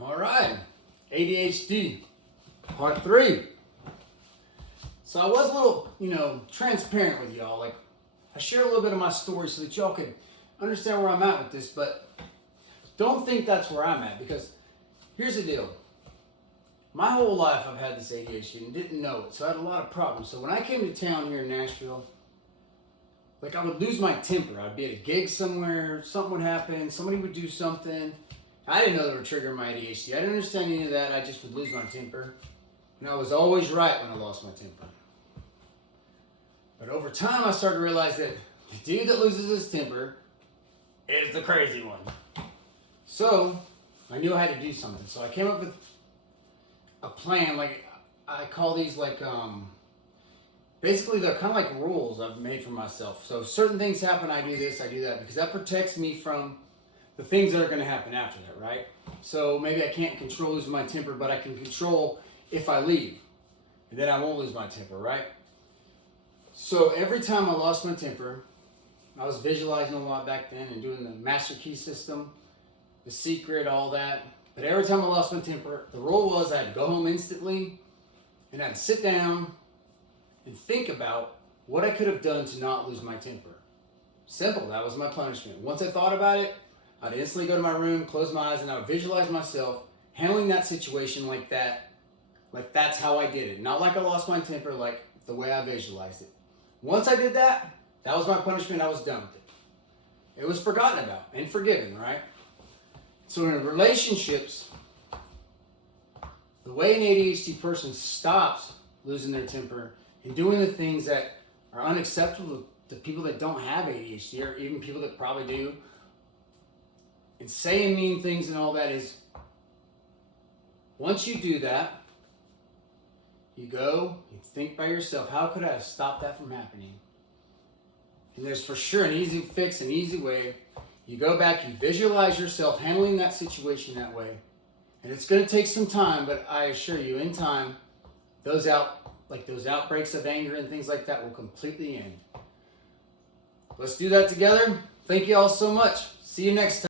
All right, ADHD, part 3. So I was a little, transparent with y'all. Like, I shared a little bit of my story so that y'all could understand where I'm at with this, but don't think that's where I'm at, because here's the deal. My whole life I've had this ADHD and didn't know it, so I had a lot of problems. So when I came to town here in Nashville, like, I would lose my temper. I'd be at a gig somewhere, something would happen, somebody would do something. I didn't know they were triggering my ADHD. I didn't understand any of that. I just would lose my temper. And I was always right when I lost my temper. But over time, I started to realize that the dude that loses his temper is the crazy one. So I knew I had to do something. So I came up with a plan. Like, I call these basically they're kind of like rules I've made for myself. So if certain things happen, I do this, I do that, because that protects me from the things that are going to happen after that, right? So maybe I can't control losing my temper, but I can control if I leave, and then I won't lose my temper, right? So every time I lost my temper, I was visualizing a lot back then and doing the master key system, the secret, all that. But every time I lost my temper, the rule was I had to go home instantly, and I'd sit down and think about what I could have done to not lose my temper. Simple, that was my punishment. Once I thought about it, I'd instantly go to my room, close my eyes, and I would visualize myself handling that situation like that. Like, that's how I did it. Not like I lost my temper, like the way I visualized it. Once I did that, that was my punishment. I was done with it. It was forgotten about and forgiven, right? So in relationships, the way an ADHD person stops losing their temper and doing the things that are unacceptable to people that don't have ADHD, or even people that probably do, and saying mean things and all that, is once you do that, you go and think by yourself, how could I have stopped that from happening? And there's for sure an easy fix, an easy way. You go back, you visualize yourself handling that situation that way. And it's going to take some time, but I assure you, in time, those outbreaks of anger and things like that will completely end. Let's do that together. Thank you all so much. See you next time.